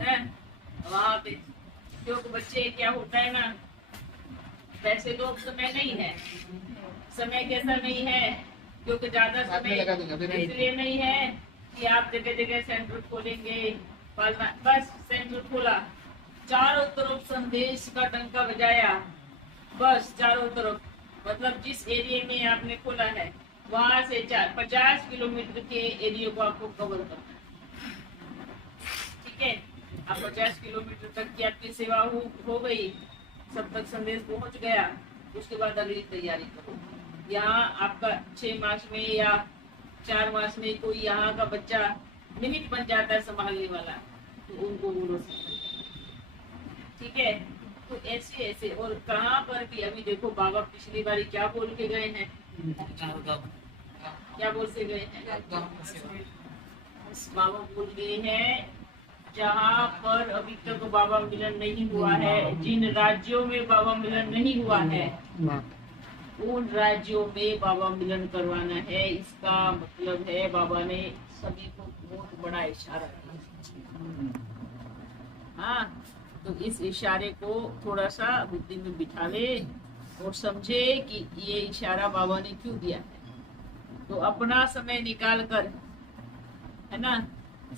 है वहां पे। क्योंकि बच्चे क्या होता है ना, वैसे तो अब समय नहीं है, समय कैसा नहीं है, क्योंकि ज्यादा समय इसलिए नहीं है कि आप जगह जगह सेंटर खोलेंगे, बस सेंटर खोला, चारों तरफ संदेश का डंका बजाया, बस चारों तरफ, मतलब जिस एरिया में आपने खोला है वहां से 50 किलोमीटर के एरिया को आपको कवर करना है। ठीक है, आप 50 किलोमीटर तक की आपकी सेवा हो गई, सब तक संदेश पहुंच गया, उसके बाद अगली तैयारी करो। यहाँ आपका 6 मास में या 4 मास में कोई यहाँ का बच्चा मिनट बन जाता है संभालने वाला, तो उनको बोलो। ठीक है, तो ऐसे ऐसे और कहाँ पर भी अभी देखो बाबा पिछली बारी क्या बोल के गए हैं, क्या बोल के गए हैं, बाबा बोल गए हैं जहाँ पर अभी तक बाबा मिलन नहीं हुआ है, जिन राज्यों में बाबा मिलन नहीं हुआ है उन राज्यों में बाबा मिलन करवाना है। इसका मतलब है बाबा ने सभी को बहुत बड़ा इशारा दिया। हाँ, तो इस इशारे को थोड़ा सा बुद्धि में बिठा ले और समझे कि ये इशारा बाबा ने क्यों दिया है। तो अपना समय निकाल कर, है ना,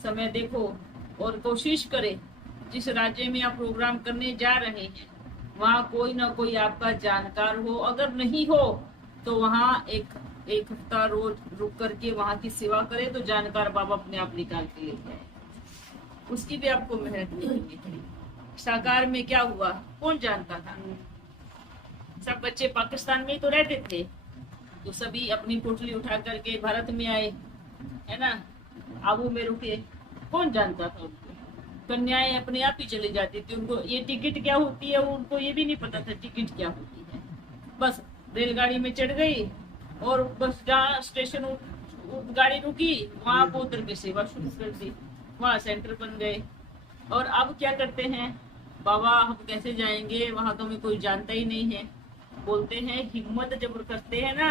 समय देखो और कोशिश करें जिस राज्य में आप प्रोग्राम करने जा रहे हैं वहाँ कोई ना कोई आपका जानकार हो, अगर नहीं हो तो वहाँ एक हफ्ता रोज रुक करके वहाँ की सेवा करे, तो जानकार बाबा अपने आप निकाल के लेते हैं। उसकी भी आपको मेहनत नहीं करनी पड़ी। साकार में क्या हुआ, कौन जानता था, सब बच्चे पाकिस्तान में ही तो रहते थे, तो सभी अपनी पोटली उठा करके भारत में आए, है ना, आबू में रुके, कौन जानता था उनको। कन्याएं अपने आप ही चली जाती थी, उनको ये टिकट क्या होती है उनको ये भी नहीं पता था टिकट क्या होती है। बस रेलगाड़ी में चढ़ गई और बस जहाँ स्टेशन गाड़ी रुकी वहां पर उतर के सेवा शुरू कर दी, वहाँ सेंटर बन गए। और अब क्या करते हैं, बाबा हम कैसे जाएंगे, वहां तो हमें कोई जानता ही नहीं है। बोलते हैं हिम्मत जब करते हैं ना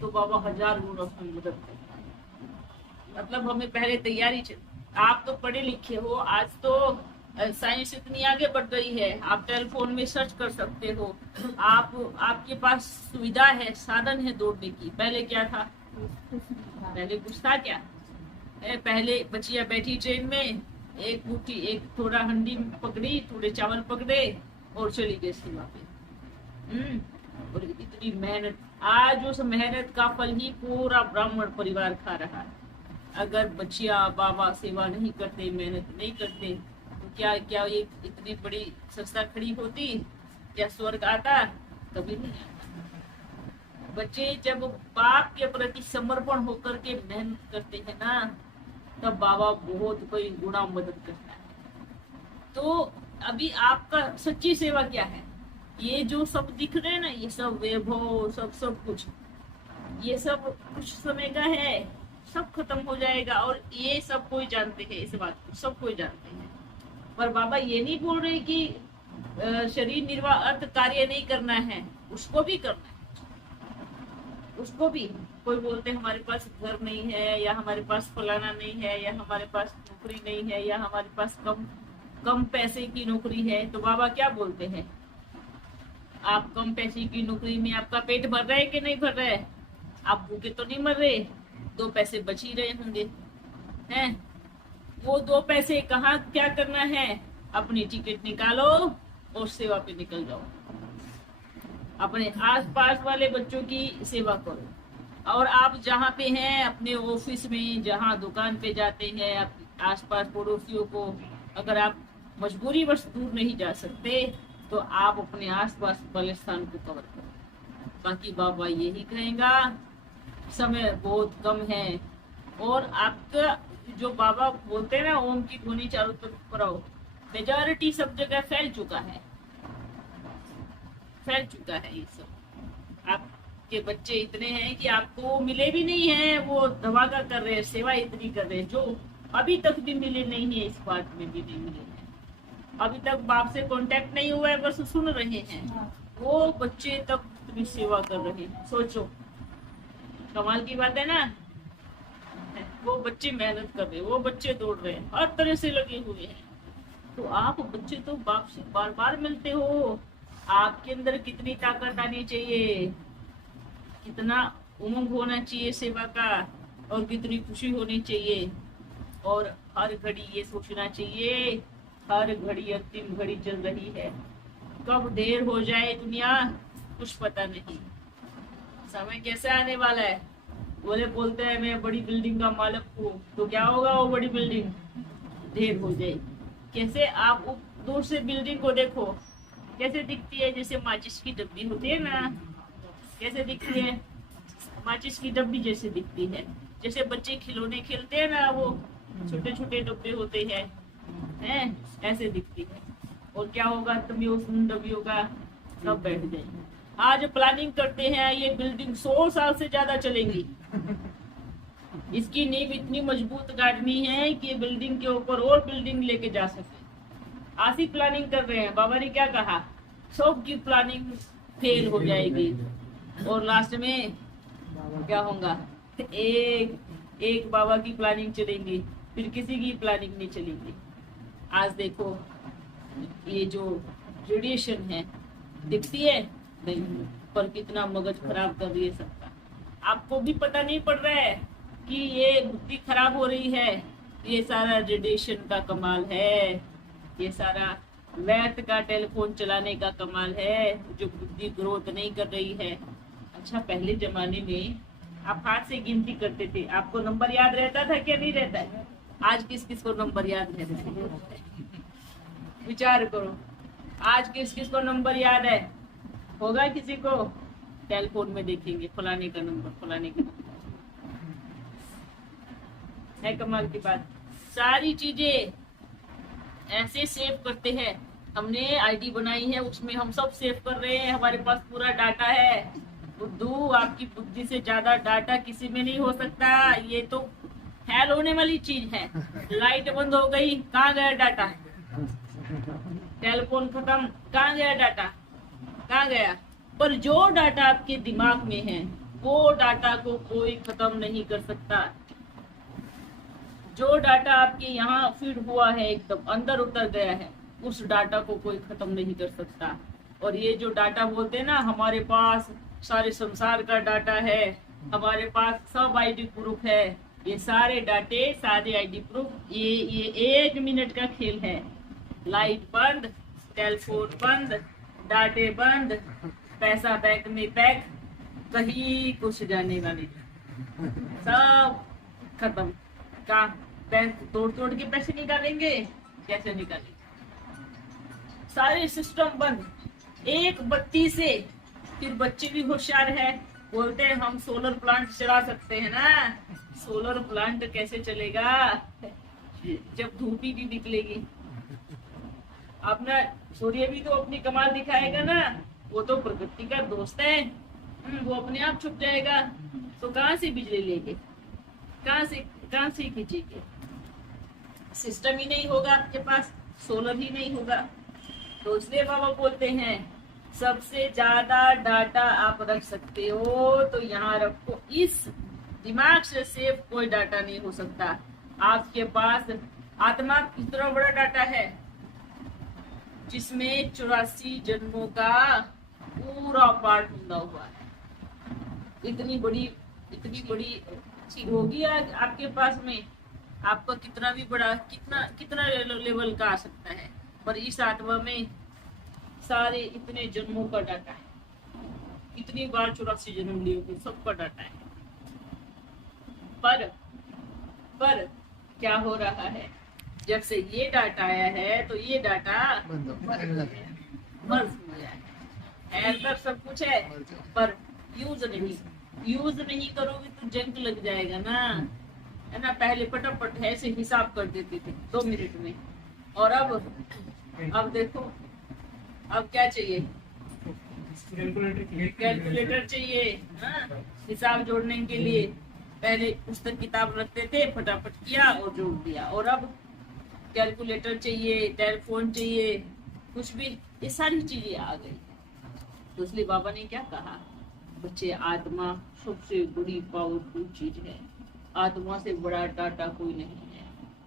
तो बाबा 1000 गुना मदद करते हैं। मतलब हमें पहले तैयारी आप तो पढ़े लिखे हो, आज तो साइंस इतनी आगे बढ़ गई है, आप टेलीफोन में सर्च कर सकते हो, आपके पास सुविधा है, साधन है दौड़ने की। पहले क्या था, पहले कुछ था क्या, पहले बच्चियां बैठी ट्रेन में, एक मुट्ठी एक थोड़ा हंडी पकड़ी, थोड़े चावल पकड़े और चली गई सीमा पे। और इतनी मेहनत, आज उस मेहनत का फल ही पूरा ब्राह्मण परिवार खा रहा है। अगर बच्चियां बाबा सेवा नहीं करते, मेहनत नहीं करते, तो क्या क्या ये इतनी बड़ी संस्था खड़ी होती, क्या स्वर्ग आता, कभी नहीं आता। बच्चे जब बाप के प्रति समर्पण होकर के मेहनत करते हैं ना, तब बाबा बहुत कोई गुना मदद करता है। तो अभी आपका सच्ची सेवा क्या है, ये जो सब दिख रहे हैं ना, ये सब वैभव, सब कुछ, ये सब कुछ समय का है, सब खत्म हो जाएगा। और ये सब कोई जानते हैं, इस बात को सब कोई जानते हैं। पर बाबा ये नहीं बोल रहे कि शरीर निर्वाह अर्थ कार्य नहीं करना है, उसको भी करना है। उसको भी कोई बोलते हमारे पास घर नहीं है, या हमारे पास फलाना नहीं है, या हमारे पास नौकरी नहीं है, या हमारे पास कम पैसे की नौकरी है, तो बाबा क्या बोलते हैं, आप कम पैसे की नौकरी में आपका पेट भर रहा है कि नहीं भर रहा है, आप भूखे तो नहीं मर रहे, 2 पैसे बच ही रहे होंगे, हैं, वो 2 पैसे कहाँ क्या करना है, अपनी टिकट निकालो और सेवा पे निकल जाओ, अपने आसपास वाले बच्चों की सेवा करो। और आप जहाँ पे हैं, अपने ऑफिस में, जहाँ दुकान पे जाते हैं, आसपास पड़ोसियों को, अगर आप मजबूरी वश दूर नहीं जा सकते तो आप अपने आसपास वाले स्थान को कवर करो। बाकी बाबा यही कहेगा, समय बहुत कम है। और आपका जो बाबा बोलते हैं ना, ओम की ध्वनि चारों तरफ कराओ, मेजॉरिटी सब जगह फैल चुका है ये सब। आपके बच्चे इतने हैं कि आपको मिले भी नहीं है, वो धमाका कर रहे हैं, सेवा इतनी कर रहे हैं, जो अभी तक भी मिले नहीं है, इस बात में भी नहीं मिले हैं, अभी तक बाप से कांटेक्ट नहीं हुआ है, बस सुन रहे हैं, वो बच्चे तक इतनी सेवा कर रहे हैं। सोचो, कमाल की बात है ना। वो बच्चे मेहनत कर रहे हैं, वो बच्चे दौड़ रहे हैं, हर तरह से लगे हुए हैं, तो आप बच्चे तो बाप से बार बार मिलते हो, आपके अंदर कितनी ताकत आनी चाहिए, कितना उमंग होना चाहिए सेवा का, और कितनी खुशी होनी चाहिए। और हर घड़ी ये सोचना चाहिए, हर घड़ी अंतिम घड़ी चल रही है, कब देर हो जाए दुनिया कुछ पता नहीं, समय कैसे आने वाला है। बोलते हैं मैं बड़ी बिल्डिंग का मालिक हूँ, तो क्या होगा वो बड़ी बिल्डिंग, देर हो जाए। कैसे आप दूर से बिल्डिंग को देखो, कैसे दिखती है, जैसे माचिस की डब्बी होती है ना, कैसे दिखती है, माचिस की डब्बी जैसे दिखती है। जैसे बच्चे खिलौने खेलते हैं ना, वो छोटे छोटे डब्बे होते हैं, ऐसे दिखती है। और क्या होगा, तुम उन डब्बियों का कब बैठ जाएंगे। आज प्लानिंग करते हैं ये बिल्डिंग 100 साल से ज्यादा चलेंगी, इसकी नींव इतनी मजबूत गाड़नी है कि बिल्डिंग के ऊपर और बिल्डिंग लेके जा सके। आज ही प्लानिंग कर रहे हैं, बाबा ने क्या कहा, सब की प्लानिंग फेल हो जाएगी और लास्ट में क्या होगा, एक बाबा की प्लानिंग चलेंगी, फिर किसी की प्लानिंग नहीं चलेगी। आज देखो ये जो रेडिएशन है दिखती है नहीं, पर कितना मगज खराब कर रही है सबका। आपको भी पता नहीं पड़ रहा है कि ये बुद्धि खराब हो रही है, ये सारा रेडिएशन का कमाल है, ये सारा वैट का टेलीफोन चलाने का कमाल है, जो बुद्धि ग्रोथ नहीं कर रही है। अच्छा, पहले जमाने में आप हाथ से गिनती करते थे, आपको नंबर याद रहता था क्या, नहीं रहता है? आज किस किस को नंबर याद रहता है, विचार करो, आज किस किस को नंबर याद है, होगा किसी को? टेलीफोन में देखेंगे फलाने का नंबर, फलाने का नंबर है। कमाल की बात, सारी चीजें ऐसे सेव करते हैं। हमने आईडी बनाई है, उसमें हम सब सेव कर रहे हैं, हमारे पास पूरा डाटा है। बुद्धू, आपकी बुद्धि से ज्यादा डाटा किसी में नहीं हो सकता, ये तो हैल होने वाली चीज है। लाइट बंद हो गई, कहाँ गया डाटा? टेलीफोन खत्म, कहाँ गया डाटा? कहाँ गया? पर जो डाटा आपके दिमाग में है, वो डाटा को कोई खत्म नहीं कर सकता। जो डाटा आपके यहाँ फीड हुआ है, एकदम अंदर उतर गया है, उस डाटा को कोई खत्म नहीं कर सकता। और ये जो डाटा बोलते हैं ना, हमारे पास सारे संसार का डाटा है, हमारे पास सब आईडी प्रूफ है, ये सारे डाटे, सारे आईडी प्रूफ, ये 1 मिनट का खेल है। लाइट बंद, टेलीफोन बंद, डाटे बंद, पैसा बैंक में पैक, कहीं कुछ जाने वाले, सब खत्म। का बैंक तोड़ तोड़ के पैसे निकालेंगे, कैसे निकालेंगे? सारे सिस्टम बंद। एक बत्ती से, फिर बच्चे भी होशियार है, बोलते हैं हम सोलर प्लांट चला सकते हैं ना। सोलर प्लांट कैसे चलेगा जब धूप ही नहीं निकलेगी? अपना सूर्य भी तो अपनी कमाल दिखाएगा ना, वो तो प्रकृति का दोस्त है, वो अपने आप छुप जाएगा। तो कहाँ से बिजली लेंगे, कहाँ से खींचेंगे? सिस्टम ही नहीं होगा आपके पास, सोलर ही नहीं होगा। तो इसलिए बाबा बोलते हैं सबसे ज्यादा डाटा आप रख सकते हो तो यहाँ रखो, इस दिमाग से सेव कोई डाटा नहीं हो सकता। आपके पास आत्मा कितना बड़ा डाटा है, जिसमें 84 जन्मों का पूरा पार्ट बंधा हुआ है। इतनी बड़ी होगी आपके पास में, आपका कितना भी बड़ा, कितना लेवल का आ सकता है, पर इस आत्मा में सारे इतने जन्मों का डाटा है, कितनी बार 84 जन्म लिए, सबका डाटा है। पर क्या हो रहा है, जब से ये डाटा आया है तो ये डाटा मर्ज हो गया है। अंदर सब कुछ है पर यूज नहीं करोगे तो जंग लग जाएगा ना, है ना। पहले फटाफट ऐसे हिसाब कर देते थे 2 मिनट में, और अब देखो, अब क्या चाहिए? कैलकुलेटर चाहिए, हाँ? हिसाब जोड़ने के लिए पहले पुस्तक किताब रखते थे, फटाफट किया और जोड़ दिया, और अब कैलकुलेटर चाहिए, टेलीफोन चाहिए, कुछ भी, ये सारी चीजें आ गई। तो इसलिए बाबा ने क्या कहा, बच्चे आत्मा सबसे बड़ी पावरफुल चीज है, आत्मा से बड़ा डाटा कोई नहीं है,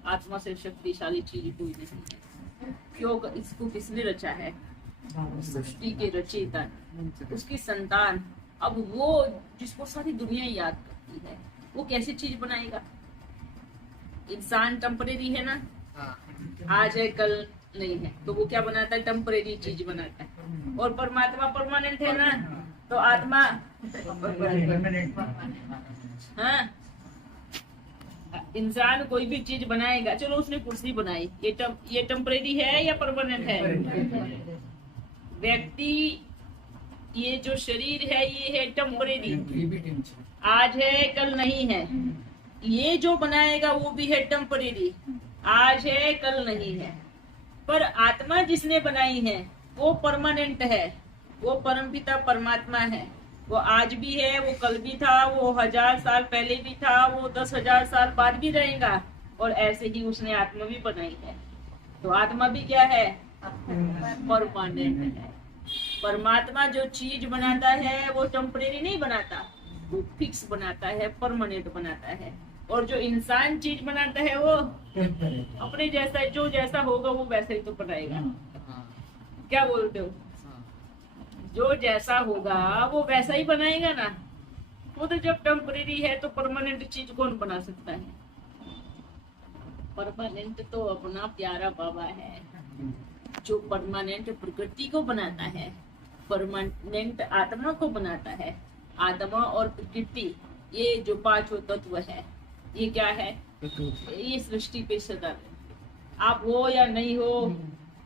आत्मा से शक्तिशाली चीज कोई नहीं है। क्यों, इसको किसने रचा है? सृष्टि के रचयिता, उसकी संतान। अब वो जिसको सारी दुनिया याद करती है, वो कैसी चीज बनाएगा? इंसान टेम्परेरी है ना, आज है कल नहीं है, तो वो क्या बनाता है? टेम्परेरी चीज बनाता है। और परमात्मा परमानेंट है ना, तो आत्मा हाँ, इंसान कोई भी चीज बनाएगा। चलो उसने कुर्सी बनाई, ये टेम्परेरी है या परमानेंट है? व्यक्ति, ये जो शरीर है ये है टेम्परेरी, आज है कल नहीं है। ये जो बनाएगा वो भी है टेम्परेरी, आज है कल नहीं है। पर आत्मा जिसने बनाई है वो परमानेंट है, वो परमपिता परमात्मा है। वो आज भी है, वो कल भी था, वो 1000 साल पहले भी था, वो 10,000 साल बाद भी रहेगा। और ऐसे ही उसने आत्मा भी बनाई है, तो आत्मा भी क्या है? परमानेंट है। परमात्मा जो चीज बनाता है वो टेम्परेरी नहीं बनाता, वो फिक्स बनाता है, परमानेंट बनाता है। और जो इंसान चीज बनाता है वो अपने जैसा, जो जैसा होगा वो वैसे ही तो बनाएगा। क्या बोलते हो? जो जैसा होगा वो वैसा ही बनाएगा ना। वो तो जब टेम्परेरी है तो परमानेंट चीज कौन बना सकता है? परमानेंट तो अपना प्यारा बाबा है, जो परमानेंट प्रकृति को बनाता है, परमानेंट आत्मा को बनाता है। आत्मा और प्रकृति, ये जो पांचों तत्व है, ये क्या है? ये सृष्टि पे सदा आप हो या नहीं हो,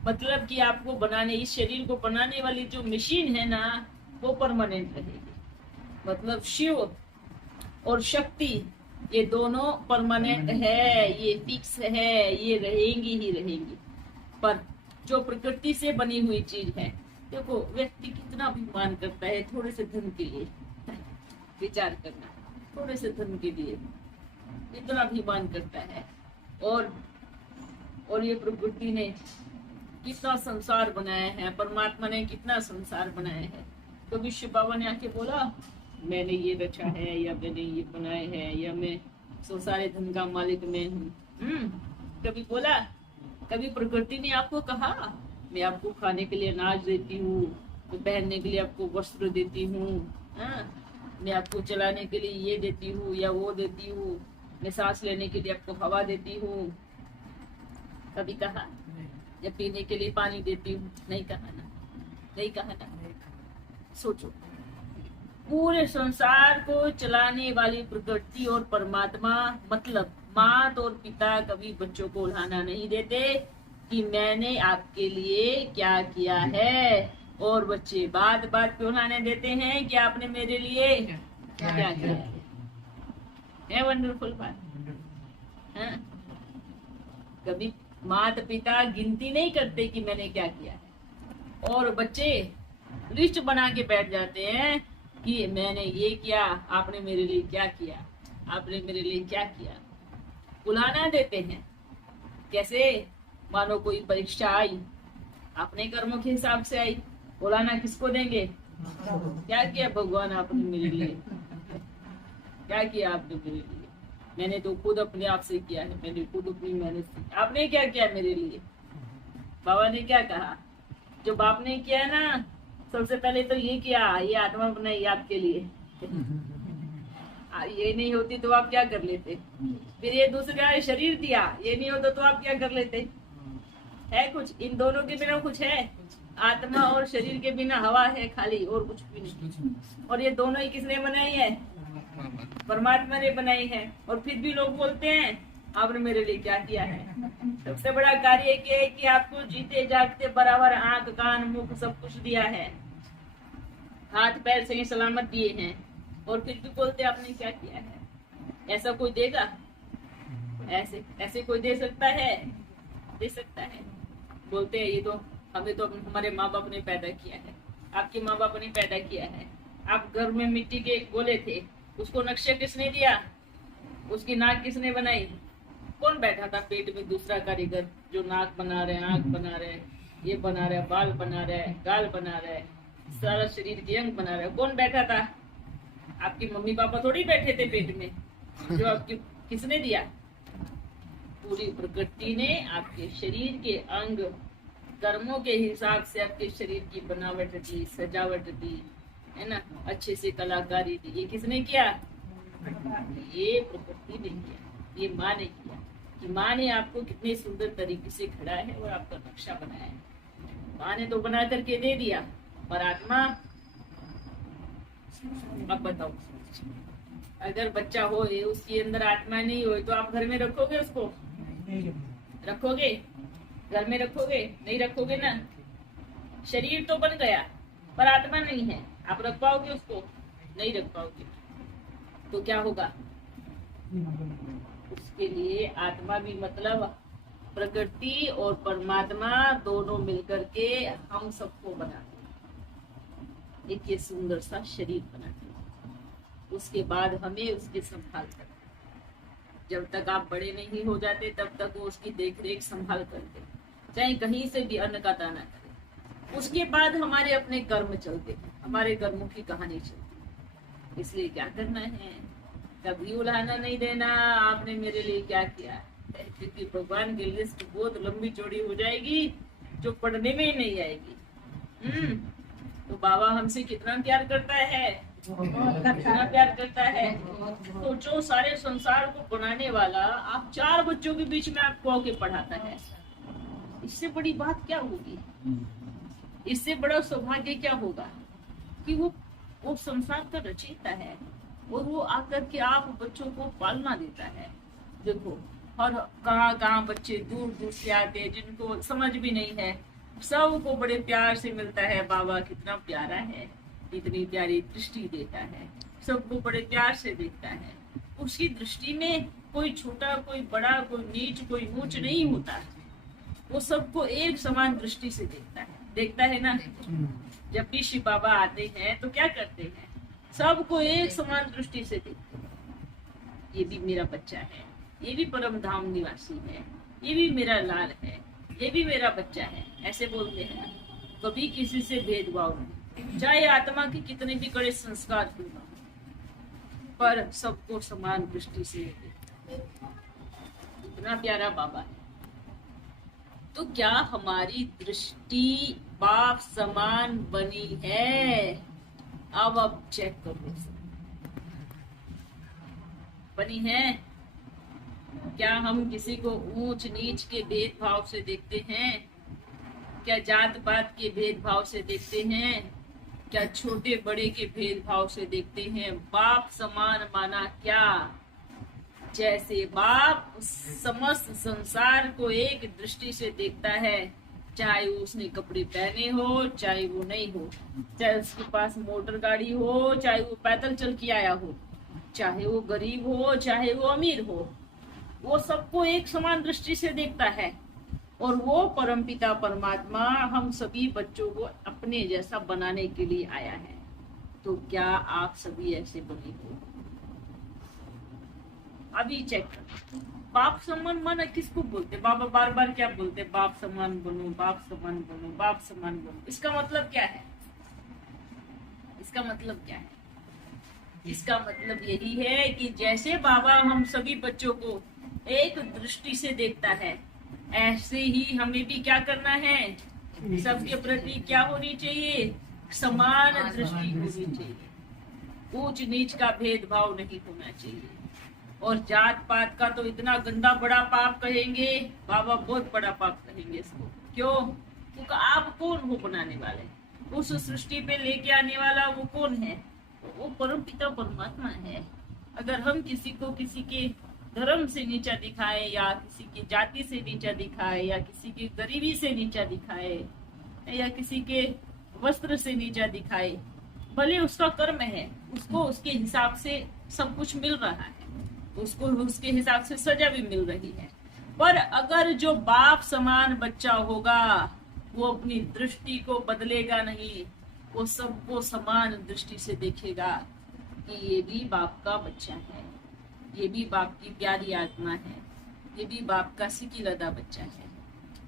मतलब कि आपको बनाने, इस शरीर को बनाने वाली जो मशीन है ना, वो परमानेंट रहेगी। मतलब शिव और शक्ति, ये दोनों परमानेंट है, ये फिक्स है, ये रहेंगी ही रहेंगी। पर जो प्रकृति से बनी हुई चीज है, देखो व्यक्ति कितना अभिमान करता है थोड़े से धन के लिए। विचार करना, थोड़े से धन के लिए इतना अभिमान करता है। और ये प्रकृति ने कितना संसार बनाया है, परमात्मा ने कितना संसार बनाया है। तो विश्व बाबा ने आके बोला मैंने ये रचा है, या मैंने ये बनाए है, या मैं सो सारे धन का मालिक मैं हूँ। कभी बोला? कभी प्रकृति ने आपको कहा मैं आपको खाने के लिए अनाज देती हूँ, मैं पहनने के लिए आपको वस्त्र देती हूँ, मैं आपको चलाने के लिए ये देती हूँ या वो देती हूँ, मैं सांस लेने के लिए आपको हवा देती हूँ? कभी कहा? या पीने के लिए पानी देती हूँ? नहीं कहा ना, नहीं कहा ना। सोचो, पूरे संसार को चलाने वाली प्रकृति और परमात्मा, मतलब माँ और पिता कभी बच्चों को उल्हाना नहीं देते कि मैंने आपके लिए क्या किया है। और बच्चे बात बात पे उल्हाने देते हैं कि आपने मेरे लिए क्या किया है। वंडरफुल बात है। कभी माता पिता गिनती नहीं करते कि मैंने क्या किया है, और बच्चे लिस्ट बना के बैठ जाते हैं कि मैंने ये किया, आपने मेरे लिए क्या किया, आपने मेरे लिए क्या किया। उल्हाना देते हैं। कैसे? मानो कोई परीक्षा आई, अपने कर्मों के हिसाब से आई, उल्हाना किसको देंगे? क्या किया भगवान आपने मेरे लिए, क्या किया आपने मेरे लिए? मैंने तो खुद अपने आप से किया है, मैंने खुद अपनी मेहनत से। आपने क्या किया मेरे लिए? बाबा ने क्या कहा? जो बाप ने किया ना, सबसे पहले तो ये किया, ये आत्मा बनाई आपके लिए। ये नहीं होती तो आप क्या कर लेते? फिर ये दूसरा शरीर दिया, ये नहीं होता तो आप क्या कर लेते? है कुछ? इन दोनों के बिना कुछ है? आत्मा और शरीर के बिना हवा है खाली, और कुछ भी नहीं। और ये दोनों ही किसने बनाई है? परमात्मा ने बनाई है। और फिर भी लोग बोलते हैं आपने मेरे लिए क्या किया है। सबसे बड़ा कार्य क्या है कि आपको जीते जागते बराबर आंख कान मुख सब कुछ दिया है, हाथ पैर सही सलामत दिए हैं, और फिर भी बोलते आपने क्या किया है। ऐसा कोई देगा? ऐसे कोई दे सकता है? दे सकता है? बोलते हैं ये तो हमें तो हमारे माँ बाप ने पैदा किया है, आपके माँ बाप ने पैदा किया है। आप घर में मिट्टी के गोले थे, उसको नक्शा किसने दिया? उसकी नाक किसने बनाई? कौन बैठा था पेट में? दूसरा कारीगर, जो नाक बना रहे, आंख बना रहे, ये बना रहे, बाल बना रहे, गाल बना रहे, सारा शरीर के अंग बना रहे। कौन बैठा था? आपकी मम्मी पापा थोड़ी बैठे थे पेट में। जो आपकी किसने दिया? पूरी प्रकृति ने आपके शरीर के अंग कर्मों के हिसाब से आपके शरीर की बनावट दी, सजावट दी, है ना, अच्छे से कलाकारी दी। ये किसने किया? ये प्रकृति ने किया, ये माँ ने किया। कि माँ ने आपको कितने सुंदर तरीके से खड़ा है और आपका नक्शा बनाया है। माँ ने तो बना करके दे दिया, पर आत्मा, अब बताओ, अगर बच्चा हो उसके अंदर आत्मा नहीं हो तो आप घर में रखोगे? उसको रखोगे? घर में रखोगे? नहीं रखोगे ना। शरीर तो बन गया पर आत्मा नहीं है, आप रख पाओगे उसको? नहीं रख पाओगे। तो क्या होगा? उसके लिए आत्मा भी मतलब प्रकृति और परमात्मा दोनों मिलकर के हम सबको बनाते हैं, एक ये सुंदर सा शरीर बनाते हैं। उसके बाद हमें उसकी संभाल करते, जब तक आप बड़े नहीं हो जाते तब तक वो उसकी देख रेख संभाल करते, चाहे कहीं से भी अन्न का दाना करे। उसके बाद हमारे अपने कर्म चलते हैं, हमारे कर्मों की कहानी चलती है। इसलिए क्या करना है, कभी उलाहना नहीं देना आपने मेरे लिए क्या किया, क्योंकि भगवान की लिस्ट बहुत लंबी चौड़ी हो जाएगी जो पढ़ने में ही नहीं आएगी। तो बाबा हमसे कितना प्यार करता है, कितना प्यार करता है। तो जो सारे संसार को बनाने वाला आप 4 बच्चों के बीच में आपको आके पढ़ाता है, इससे बड़ी बात क्या होगी? इससे बड़ा सौभाग्य क्या होगा कि वो संसार का रचयिता है और वो आकर के आप बच्चों को पालना देता है। देखो और कहाँ बच्चे दूर दूर से आते हैं जिनको समझ भी नहीं है, सबको बड़े प्यार से मिलता है। बाबा कितना प्यारा है, इतनी प्यारी दृष्टि देता है, सबको बड़े प्यार से देखता है। उसकी दृष्टि में कोई छोटा, कोई बड़ा, कोई नीच, कोई ऊंच नहीं होता। वो सबको एक समान दृष्टि से देखता है ना। जब भी शिव बाबा आते हैं तो क्या करते हैं, सबको एक समान दृष्टि से देखते हैं। ये भी मेरा बच्चा है, ये भी परम धाम निवासी है, ये भी मेरा लाल है, ये भी मेरा बच्चा है, ऐसे बोलते हैं। कभी किसी से भेदभाव नहीं, चाहे आत्मा के कितने भी कड़े संस्कार क्यों ना हो, पर सबको समान दृष्टि से देखते हैं। इतना प्यारा बाबा है। तो क्या हमारी दृष्टि बाप समान बनी है? अब चेक करो, बनी है? क्या हम किसी को ऊंच नीच के भेदभाव से देखते हैं? क्या जात पात के भेदभाव से देखते हैं? क्या छोटे बड़े के भेदभाव से देखते हैं? बाप समान माना क्या? जैसे बाप समस्त संसार को एक दृष्टि से देखता है, चाहे उसने कपड़े पहने हो, चाहे वो नहीं हो, चाहे उसके पास मोटर गाड़ी हो, चाहे वो पैदल चल के आया हो, चाहे वो गरीब हो, चाहे वो अमीर हो, वो सबको एक समान दृष्टि से देखता है। और वो परमपिता परमात्मा हम सभी बच्चों को अपने जैसा बनाने के लिए आया है। तो क्या आप सभी ऐसे बने हो? अभी चेक करो। बाप समान माना किसको बोलते? बाबा बार बार क्या बोलते? बाप समान बनो, बाप समान बनो, बाप समान बनो। इसका मतलब क्या है? इसका मतलब क्या है? इसका मतलब यही है कि जैसे बाबा हम सभी बच्चों को एक दृष्टि से देखता है, ऐसे ही हमें भी क्या करना है, सबके प्रति क्या होनी चाहिए? समान दृष्टि होनी चाहिए। ऊंच नीच का भेदभाव नहीं होना चाहिए। और जात पात का तो इतना गंदा बड़ा पाप कहेंगे बाबा, बहुत बड़ा पाप कहेंगे इसको। क्यों? क्योंकि आप कौन हो बनाने वाले? उस सृष्टि पे लेके आने वाला वो कौन है? वो परम पिता परमात्मा है। अगर हम किसी को किसी के धर्म से नीचा दिखाए, या किसी की जाति से नीचा दिखाए, या किसी की गरीबी से नीचा दिखाए, या किसी के वस्त्र से नीचा दिखाए, भले उसका कर्म है, उसको उसके हिसाब से सब कुछ मिल रहा है, उसको उसके हिसाब से सजा भी मिल रही है। पर अगर जो बाप समान बच्चा होगा वो अपनी दृष्टि को बदलेगा नहीं, वो सबको समान दृष्टि से देखेगा कि ये भी बाप का बच्चा है, ये भी बाप की प्यारी आत्मा है, ये भी बाप का सिकिलदा बच्चा है।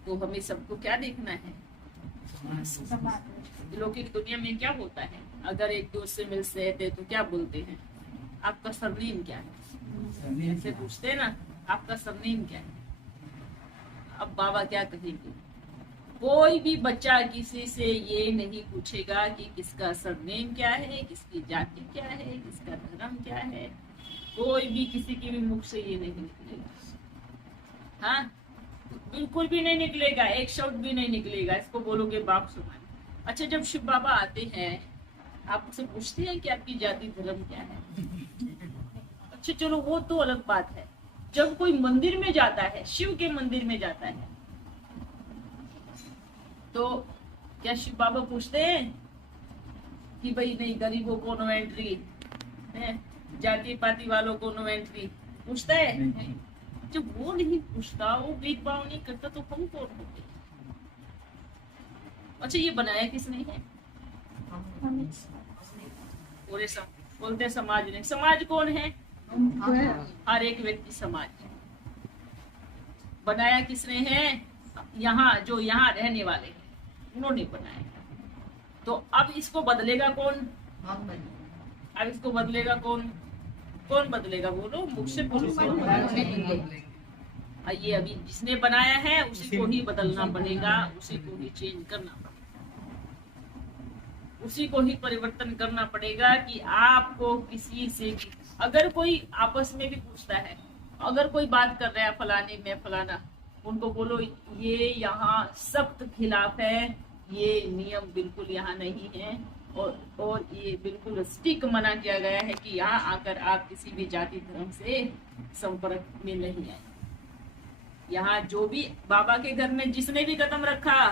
तो हमें सबको क्या देखना है? लौकिक दुनिया में क्या होता है, अगर एक दोस्त से मिलते थे तो क्या बोलते हैं? आपका सरनेम क्या है? ऐसे पूछते हैं ना, आपका सरनेम क्या है? अब बाबा क्या कहेंगे? कोई भी बच्चा किसी से ये नहीं पूछेगा कि किसका सरनेम क्या है, किसकी जाति क्या है, किसका धर्म क्या है। कोई भी किसी के भी मुख से ये नहीं निकलेगा। हाँ, बिल्कुल भी नहीं निकलेगा, एक शब्द भी नहीं निकलेगा। इसको बोलोगे बाप सुनाए। अच्छा, जब शिव बाबा आते हैं आपसे पूछते हैं कि आपकी जाति धर्म क्या है? अच्छा चलो, वो तो अलग बात है। जब कोई मंदिर में जाता है, शिव के मंदिर में जाता है, तो क्या शिव बाबा पूछते हैं कि भाई नहीं, गरीबों को नो एंट्री है, जाति पाति वालों को नो एंट्री? पूछता है? जब वो नहीं पूछता, वो भेदभाव नहीं करता, तो हम कौन होते? अच्छा, ये बनाया किसने है? पूरे बोलते समाज ने। समाज कौन है? हर एक व्यक्ति समाज है। बनाया किसने है? यहाँ जो यहाँ रहने वाले हैं उन्होंने बनाया। तो अब इसको बदलेगा कौन? अब इसको बदलेगा कौन? कौन बदलेगा? बोलो, मुख से बोलो। ये अभी जिसने बनाया है उसी को ही बदलना पड़ेगा, उसी को ही चेंज करना पड़ेगा, उसी को ही परिवर्तन करना पड़ेगा। कि आपको किसी से भी अगर कोई आपस में भी पूछता है, अगर कोई बात कर रहा है फलाने में फलाना, उनको बोलो ये यहाँ सख्त खिलाफ है, ये नियम बिल्कुल यहाँ नहीं है, और ये बिल्कुल स्टिक मना किया गया है कि यहाँ आकर आप किसी भी जाति धर्म से संपर्क में नहीं आए। यहाँ जो भी बाबा के घर में जिसने भी कदम रखा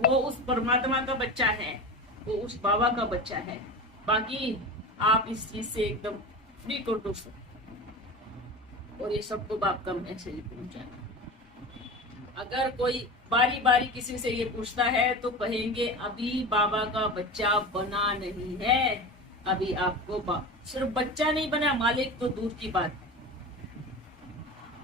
वो उस परमात्मा का बच्चा है, वो उस बाबा का बच्चा है। बाकी आप इस चीज से एकदम फ्री कर दो सब। और ये सबको बाप का मैसेज पहुंचाना। अगर कोई बारी बारी किसी से ये पूछता है तो कहेंगे अभी बाबा का बच्चा बना नहीं है, अभी आपको सिर्फ बच्चा नहीं बना, मालिक तो दूर की बात है,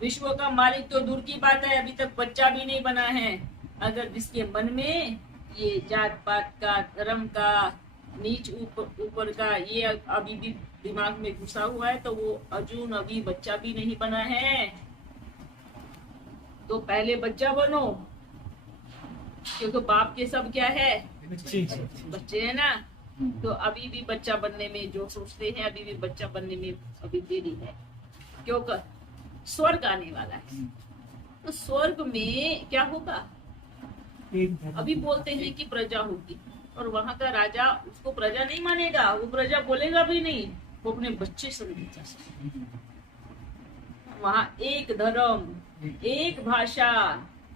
विश्व का मालिक तो दूर की बात है, अभी तक बच्चा भी नहीं बना है। अगर जिसके मन में ये जात पात का, धर्म का, नीच ऊपर का ये अभी भी दिमाग में घुसा हुआ है, तो वो अर्जुन अभी बच्चा भी नहीं बना है। तो पहले बच्चा बनो, क्योंकि बाप के सब क्या है? बच्चे है ना। तो अभी भी बच्चा बनने में जो सोचते हैं, अभी भी बच्चा बनने में अभी देरी है, क्योंकि स्वर्ग आने वाला है। तो स्वर्ग में क्या होगा? अभी बोलते हैं कि प्रजा होगी, और वहां का राजा उसको प्रजा नहीं मानेगा, वो प्रजा बोलेगा भी नहीं, वो अपने बच्चे समझेगा। वहां एक धर्म, एक भाषा,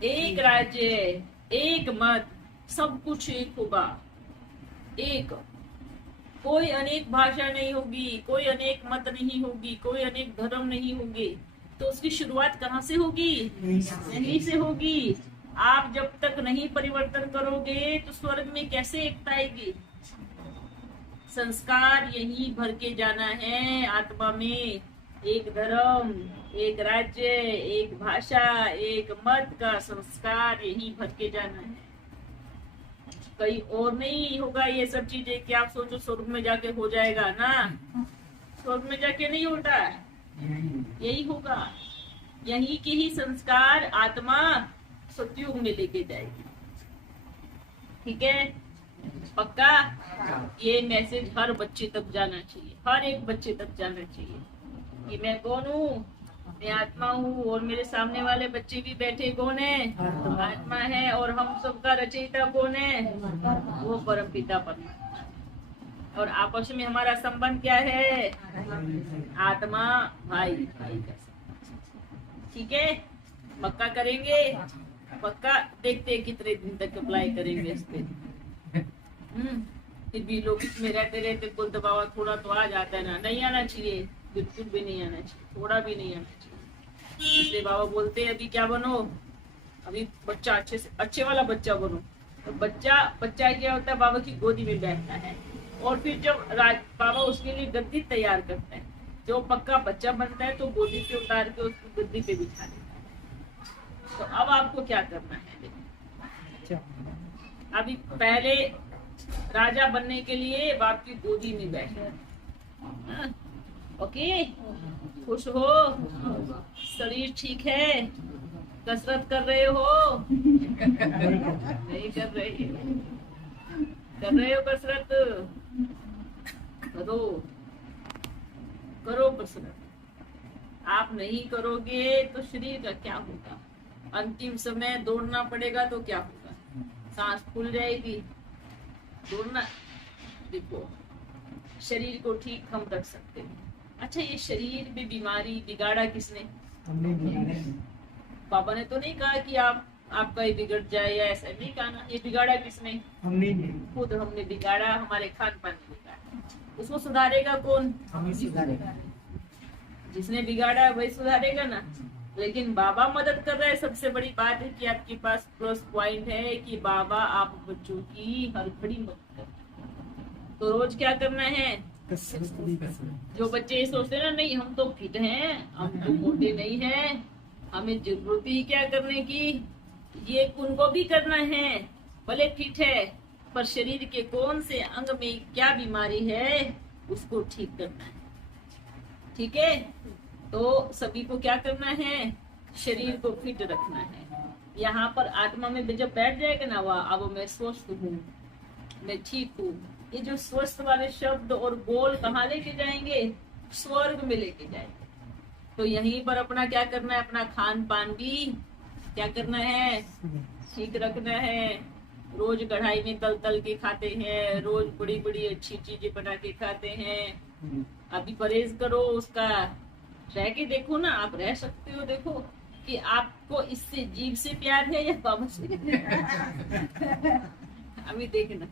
एक राज्य, एक मत, सब कुछ एक होगा। एक, कोई अनेक भाषा नहीं होगी, कोई अनेक मत नहीं होगी, कोई अनेक धर्म नहीं होंगे। तो उसकी शुरुआत कहाँ से होगी? यहीं से होगी। आप जब तक नहीं परिवर्तन करोगे तो स्वर्ग में कैसे एकता आएगी? संस्कार यही भर के जाना है आत्मा में। एक धर्म, एक राज्य, एक भाषा, एक मत का संस्कार यही भर के जाना है, कहीं और नहीं होगा। ये सब चीजें कि आप सोचो स्वर्ग में जाके हो जाएगा ना, स्वर्ग में जाके नहीं होता, यही होगा। यही के ही संस्कार आत्मा सतयुग में लेके जाएगी। ठीक है, पक्का? ये मैसेज हर बच्चे तक जाना चाहिए, हर एक बच्चे तक जाना चाहिए कि मैं कौन हूँ, मैं आत्मा हूँ, और मेरे सामने वाले बच्चे भी बैठे कौन है? आत्मा है। और हम सबका रचयिता कौन है? वो परमपिता परमात्मा। और आपस में हमारा संबंध क्या है? आत्मा भाई भाई का। ठीक है, पक्का करेंगे? पक्का। देखते हैं कितने दिन तक अप्लाई करेंगे इस पे। फिर भी लोग इसमें रहते रहते कुल दबाव थोड़ा तो आ जाता है ना। नहीं आना चाहिए, बिल्कुल भी नहीं आना चाहिए, थोड़ा भी नहीं आना चाहिए। इसलिए बाबा बोलते हैं अभी क्या बनो? अभी बच्चा अच्छे वाला बच्चा बनो। तो बच्चा क्या होता है? बाबा की गोदी में बैठता है, और फिर जब बाबा उसके लिए गद्दी तैयार करता है, जो पक्का बच्चा बनता है तो गोदी से उतार के उसको गद्दी पे बिठा देता है। तो अब आपको क्या करना है? अभी पहले राजा बनने के लिए बाप की गोदी में बैठे। ओके, खुश हो, शरीर ठीक है, कसरत कर रहे हो? नहीं कर रहे हो? कर रहे हो कसरत? करो, करो कसरत। आप नहीं करोगे तो शरीर का क्या होगा? अंतिम समय दौड़ना पड़ेगा तो क्या होगा? सांस फूल जाएगी। दौड़ना, देखो शरीर को ठीक हम रख सकते हैं। अच्छा, ये शरीर में बीमारी बिगाड़ा किसने? पापा ने तो नहीं कहा कि आपका ये बिगड़ जाए, या ऐसा नहीं कहा ना। ये बिगाड़ा किसने? हमने खुद हमने बिगाड़ा, हमारे खान पान ने बिगाड़ा। उसको सुधारेगा कौन? हमें सुधारेगा। जिसने बिगाड़ा है वही सुधारेगा ना। लेकिन बाबा मदद कर रहे हैं। सबसे बड़ी बात है कि आपके पास प्लस पॉइंट है कि बाबा आप बच्चों की हर घड़ी मदद कर रहे हैं। तो रोज क्या करना है? जो बच्चे ये सोचते हैं ना, नहीं हम तो फिट हैं, हम तो मोटे नहीं हैं, हमें जरूरत ही क्या करने की, ये उनको भी करना है। भले फिट है पर शरीर के कौन से अंग में क्या बीमारी है उसको ठीक करना है। ठीक है, तो सभी को क्या करना है? शरीर को फिट रखना है। यहाँ पर आत्मा में जब बैठ जाएगा ना, वाह अब मैं स्वस्थ हूँ, मैं ठीक हूँ, ये जो स्वस्थ वाले शब्द और बोल कहाँ लेके जाएंगे? स्वर्ग में लेके जाएंगे। तो यहीं पर अपना क्या करना है? अपना खान पान भी क्या करना है? ठीक रखना है। रोज कढ़ाई में तल तल के खाते हैं, रोज बड़ी बड़ी अच्छी चीजें बना के खाते हैं। अभी परहेज करो उसका, रह के देखो ना, आप रह सकते हो। देखो कि आपको इससे जीभ से प्यार है या बाबा से? अभी देखना,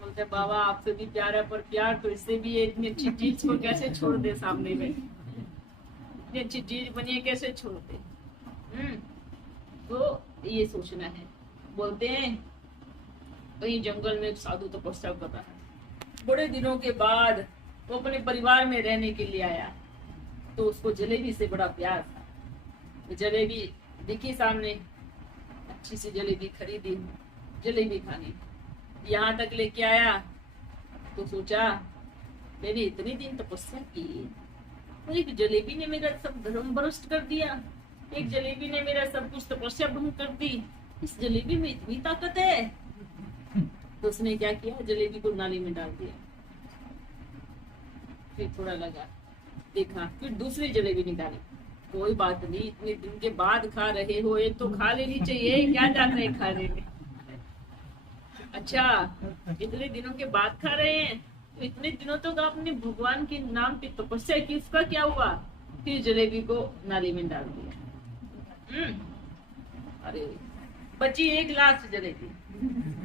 बोलते बाबा आपसे भी प्यार है, पर प्यार तो इससे भी है। इतनी अच्छी चीज को कैसे छोड़ दे? सामने में इतनी अच्छी चीज बनी है, कैसे छोड़ दे? तो ये सोचना है। बोलते हैं कहीं जंगल में एक साधु तपस्या कर रहा है। बड़े दिनों के बाद वो अपने परिवार में रहने के लिए आया, तो उसको जलेबी से बड़ा प्यार था। जलेबी दिखी सामने, अच्छी सी जलेबी खरीदी, जलेबी खानी। यहाँ तक लेके आया तो सोचा मैंने इतने दिन तपस्या की, तो एक जलेबी ने मेरा सब धर्म भ्रष्ट कर दिया, एक जलेबी ने मेरा सब कुछ तपस्या भंग कर दी। इस जलेबी में इतनी ताकत है। तो उसने क्या किया? जलेबी को नाली में डाल दिया। फिर थोड़ा लगा, देखा, फिर दूसरी जलेबी निकाली। कोई बात नहीं, इतने दिन के बाद खा रहे हो, एक तो खा लेनी चाहिए, क्या जाना है खाने में। अच्छा, इतने दिनों के बाद खा रहे हैं, तो इतने दिनों तक आपने भगवान के नाम पे तपस्या की, उसका क्या हुआ? फिर जलेबी को नाली में डाल दिया। अरे बची एक लास्ट जलेबी,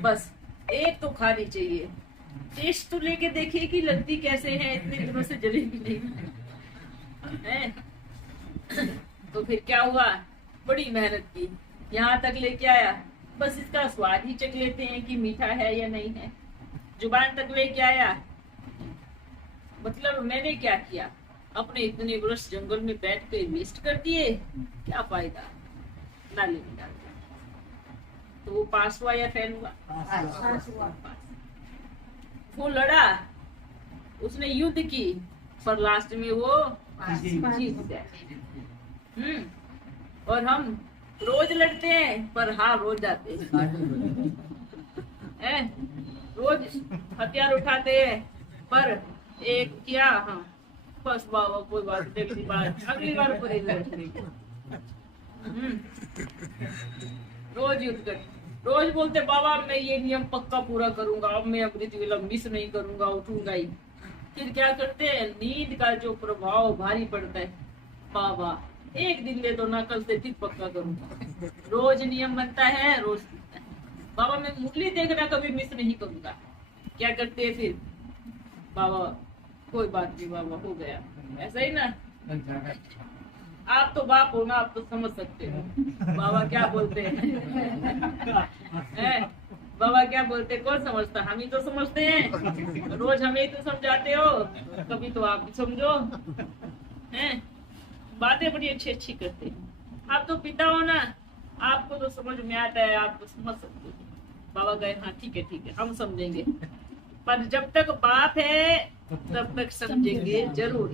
बस एक तो खानी चाहिए। टेस्ट तो लेके देखिए कि लगती कैसे है, इतने दिनों से जलेबी नहीं है। तो फिर क्या हुआ? बड़ी मेहनत की, यहाँ तक लेके आया, बस इसका स्वाद ही चख लेते हैं कि मीठा है या नहीं है। जुबान तक लेके आया, मतलब मैंने क्या किया? अपने इतने वर्ष जंगल में बैठ के वेस्ट कर दिए, क्या फायदा? नाली में डाल दिया। तो वो पास हुआ या फेल हुआ? पास हुआ। वो लड़ा, उसने युद्ध की, पर लास्ट में वो जीत गया। और हम रोज लड़ते हैं पर हार हो जाते हैं। रोज हथियार उठाते हैं पर एक किया, हाँ बस बाबा कोई बात नहीं, अगली बार पर रोज युद्ध कर, रोज बोलते बाबा मैं ये नियम पक्का पूरा करूंगा, अब मैं अमृत वेला मिस नहीं करूंगा, उठूंगा ही। फिर क्या करते हैं? नींद का जो प्रभाव भारी पड़ता है, बाबा एक दिन दे दो ना, कल से फिर पक्का करूंगा। रोज नियम बनता है, रोज है। बाबा मैं मुरली देखना कभी मिस नहीं करूंगा। क्या करते हैं फिर? बाबा कोई बात नहीं बाबा, हो गया। ऐसा ही ना, आप तो बाप हो ना, आप तो समझ सकते हो बाबा क्या बोलते हैं। बाबा क्या बोलते, कौन समझता? हम ही तो समझते हैं, रोज हमें ही तो समझाते हो, कभी तो आप भी समझो। हैं, बातें बड़ी अच्छी अच्छी करते हैं। आप तो पिता हो ना, आपको तो समझ में आता है, आप तो समझ सकते हो। बाबा गए, हाँ ठीक है हम समझेंगे, पर जब तक बाप है तब तक समझेंगे जरूर।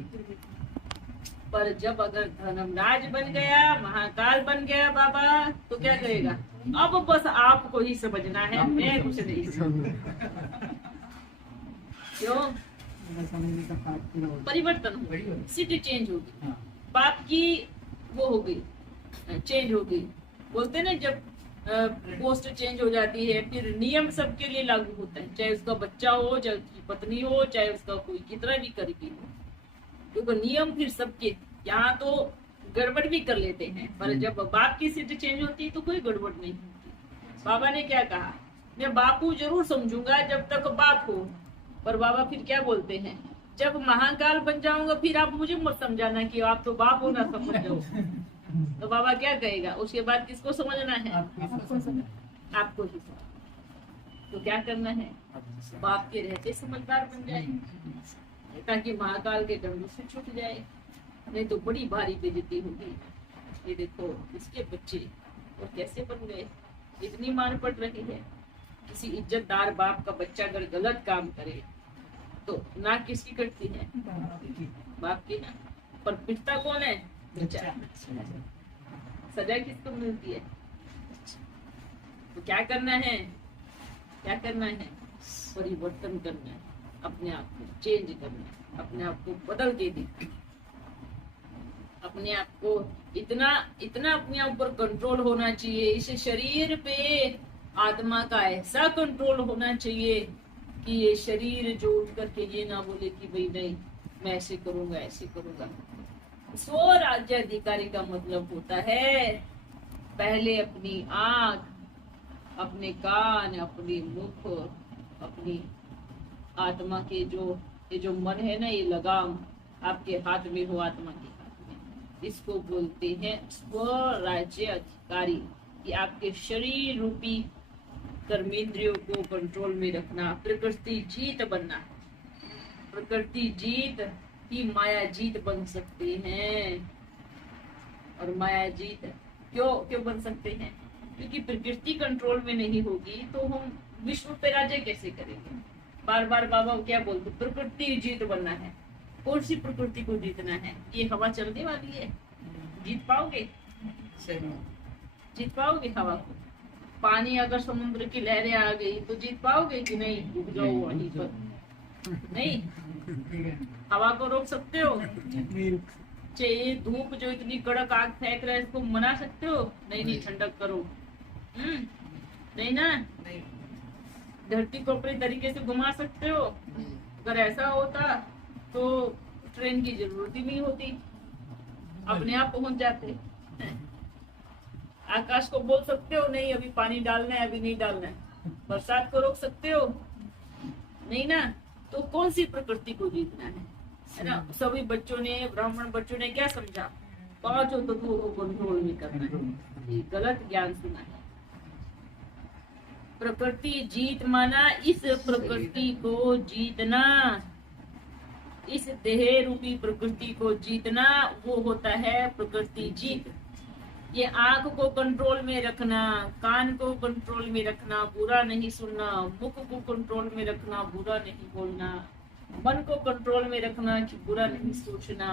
पर जब अगर धर्मराज बन गया, महाकाल बन गया बाबा, तो क्या करेगा? अब बस आपको ही समझना है, मैं कुछ नहीं क्यों? परिवर्तन हो, सिटी चेंज होगी, बाप की वो होगी, चेंज होगी। बोलते हैं ना, जब पोस्ट चेंज हो जाती है, फिर नियम सबके लिए लागू होता है, चाहे उसका बच्चा हो, चाहे उसकी पत्नी हो, चाहे उसका कोई कितना भी करीबी हो, क्योंकि नियम फिर सबके। यहाँ तो गड़बड़ भी कर लेते हैं, पर जब बाप की सिटी चेंज होती है तो कोई गड़बड़ नहीं होती। बाबा ने क्या कहा? मैं बापू जरूर समझूंगा जब तक बाप हो, पर बाबा फिर क्या बोलते हैं? जब महाकाल बन जाऊंगा फिर आप मुझे मत समझाना कि आप तो बाप हो ना, समझ जाओ। तो बाबा क्या कहेगा? उसके बाद किसको समझना है? आपको ही। तो क्या करना है? बाप के रहते समझदार बन जाए, ताकि महाकाल के डंडों से छूट जाए, नहीं तो बड़ी भारी बेइज्जती होगी। ये देखो इसके बच्चे और कैसे बन गए, इतनी मार पड़ रही है। किसी इज्जतदार बाप का बच्चा अगर गलत काम करे तो ना किसकी कटती है? बाप की ना। पर पिटता कौन है? बच्चा। सजा किसको मिलती है? तो क्या करना है? क्या करना है? परिवर्तन करना है, अपने आप को चेंज करना है, अपने आप को बदल के देखना, अपने आप को इतना इतना अपने ऊपर कंट्रोल होना चाहिए, इस शरीर पे आत्मा का ऐसा कंट्रोल होना चाहिए कि ये शरीर जो उठ करके ये ना बोले कि भाई नहीं मैं ऐसे करूंगा, ऐसे करूंगा। स्व राज्याधिकारी का मतलब होता है पहले अपनी आंख, अपने कान, अपनी मुख, अपनी आत्मा के जो ये जो मन है ना, ये लगाम आपके हाथ में हो, आत्मा के हाथ में, इसको बोलते हैं स्व राज्य अधिकारी। कि आपके शरीर रूपी कर्मेंद्रियों को कंट्रोल में रखना, प्रकृति जीत बनना। प्रकृति जीत ही माया जीत बन सकते हैं। और माया जीत क्यों बन सकते हैं? क्योंकि प्रकृति कंट्रोल में नहीं होगी तो हम विश्व पे राज्य कैसे करेंगे? बार बार बाबा क्या बोलते? प्रकृति जीत बनना है। कौन सी प्रकृति को जीतना है? ये हवा चलने वाली है, जीत पाओगे? जीत पाओगे हवा को? पानी अगर समुद्र की लहरें आ गई तो जीत पाओगे कि नहीं? डूब जाओ वहीं पर। नहीं, हवा को रोक सकते हो? चाहिए धूप जो इतनी कड़क आग फेंक रहा है, इसको मना सकते हो? नहीं, ठंडक करो। नहीं ना। धरती को अपने तरीके से घुमा सकते हो? अगर ऐसा होता तो ट्रेन की जरूरत ही नहीं होती, अपने आप पहुंच जाते। आकाश को बोल सकते हो नहीं अभी पानी डालना है, अभी नहीं डालना है? बरसात को रोक सकते हो? नहीं ना। तो कौन सी प्रकृति को जीतना है ना? सभी बच्चों ने, ब्राह्मण बच्चों ने क्या समझा? पांचों तत्वों को कंट्रोल में करना है। ये गलत ज्ञान सुना है। प्रकृति जीत माना इस प्रकृति को जीतना, इस देह रूपी प्रकृति को जीतना, वो होता है प्रकृति जीत। ये आंख को कंट्रोल में रखना, कान को कंट्रोल में रखना, बुरा नहीं सुनना, मुख को कंट्रोल में रखना, बुरा नहीं बोलना, मन को कंट्रोल में रखना कि बुरा नहीं सोचना,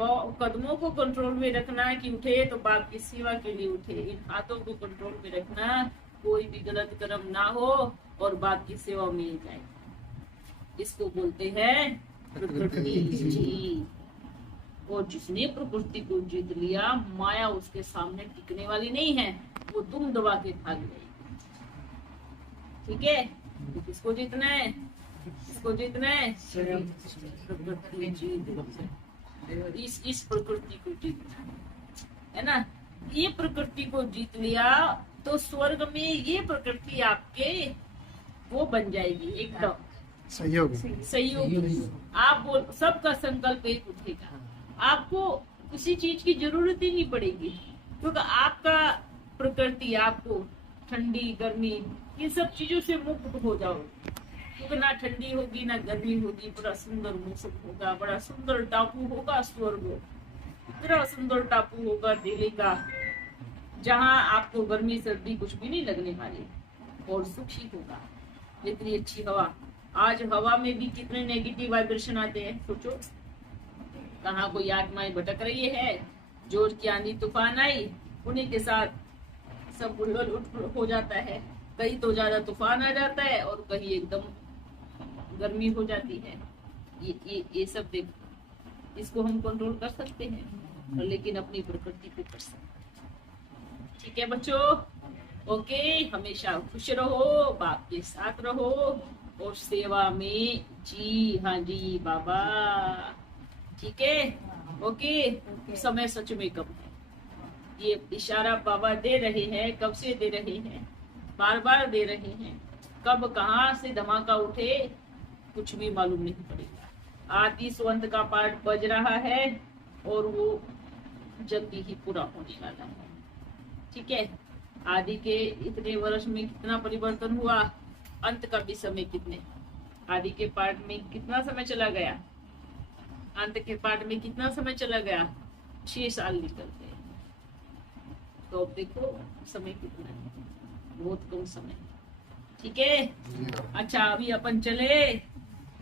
कदमों को कंट्रोल में रखना कि उठे तो बाप की सेवा के लिए उठे, इन हाथों को कंट्रोल में रखना कोई भी गलत कर्म ना हो और बाप की सेवा मिल जाए। इसको बोलते हैं प्रकृति जीत। और जिसने प्रकृति को जीत लिया, माया उसके सामने टिकने वाली नहीं है, वो तुम दबा के भाग जाएगी। ठीक है? तो किसको जीतना है? किसको जीतना है? प्रकृति जीत। इस प्रकृति को जीतना है ना। ये प्रकृति को जीत लिया तो स्वर्ग में ये प्रकृति आपके वो बन जाएगी, एकदम सहयोगी। आप बोल, सबका संकल्प एक उठेगा, आपको किसी चीज की जरूरत ही नहीं पड़ेगी, क्योंकि आपका प्रकृति आपको ठंडी गर्मी इन सब चीजों से मुक्त हो जाओ। क्योंकि ना ठंडी होगी ना गर्मी होगी, बड़ा सुंदर मौसम होगा, बड़ा सुंदर टापू होगा स्वर्ग, इतना सुंदर टापू होगा दिल्ली का, जहाँ आपको गर्मी सर्दी कुछ भी नहीं लगने वाली और सुखी होगा। इतनी अच्छी हवा। आज हवा में भी कितने नेगेटिव वाइब्रेशन आते हैं, सोचो। कहाँ कोई आत्माएं भटक रही है, जोर की आंधी तूफान आई, उन्हीं के साथ सब उलट उठ हो जाता है। कहीं तो ज्यादा तूफान आ जाता है और कहीं एकदम गर्मी हो जाती है। ये सब देख, इसको हम कंट्रोल कर सकते हैं, और लेकिन अपनी प्रकृति को कर सकते हैं। ठीक है बच्चों, ओके, हमेशा खुश रहो, बाप के साथ रहो और सेवा में जी। हाँ जी बाबा, ठीक है, ओके। समय सच में कम है, ये इशारा बाबा दे रहे हैं, कब से दे रहे हैं, बार बार दे रहे हैं। कब कहाँ से धमाका उठे कुछ भी मालूम नहीं पड़ेगा। आदि सुवंत का पाठ बज रहा है और वो जल्दी ही पूरा होने वाला है। ठीक है, आदि के इतने वर्ष में कितना परिवर्तन हुआ, अंत का भी समय कितने, आदि के पाठ में कितना समय चला गया, अंत के पाठ में कितना समय चला गया, 6 साल निकल गए। तो अब देखो समय कितना है, बहुत कम समय। ठीक है, अच्छा अभी अपन चले।